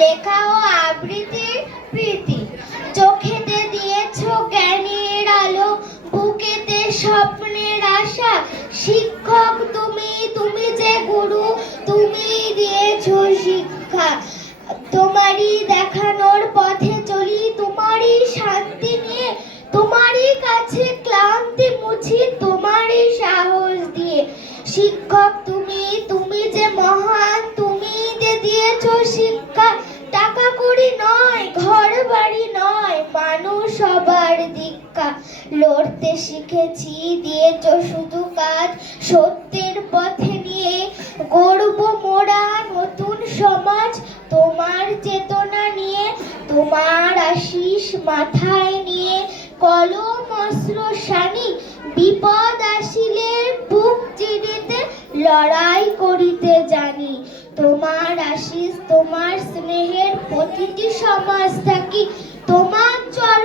লেখা ও আবৃত্তির প্রীতি। চোখেতে দিয়েছ জ্ঞানের আলো, বুকেতে স্বপ্নের আশা। শিক্ষক তুমি, তুমি যে গুরু, তুমি দিয়েছ শিক্ষা। তোমারই দেখানোর পথে চলি, তোমারই শান্তি নিয়ে, তোমারই কাছে ক্লান্তি মুছি, তোমারই সাহস দিয়ে। শিক্ষক তুমি, তুমি যে মহান, তুমি যে দিয়েছ শিক্ষা। টাকা কড়ি নয়, ঘর বাড়ি নয়, মানুষ সবার দীক্ষা। লড়তে শিখেছি, দিয়েছ শুধু কাজ, সত্যের পথে নিয়ে গড়ব মোরা নতুন সমাজ। তোমার চেতনা নিয়ে, তোমার আশিস মাথায় নিয়ে, কলম অস্ত্র শানি, বিপদ আসিলে বুক চিরিতে লড়াই করিতে জানি। তোমার আশিস, তোমার স্নেহের প্রতিটি সমাজ থাকি, তোমার চরণ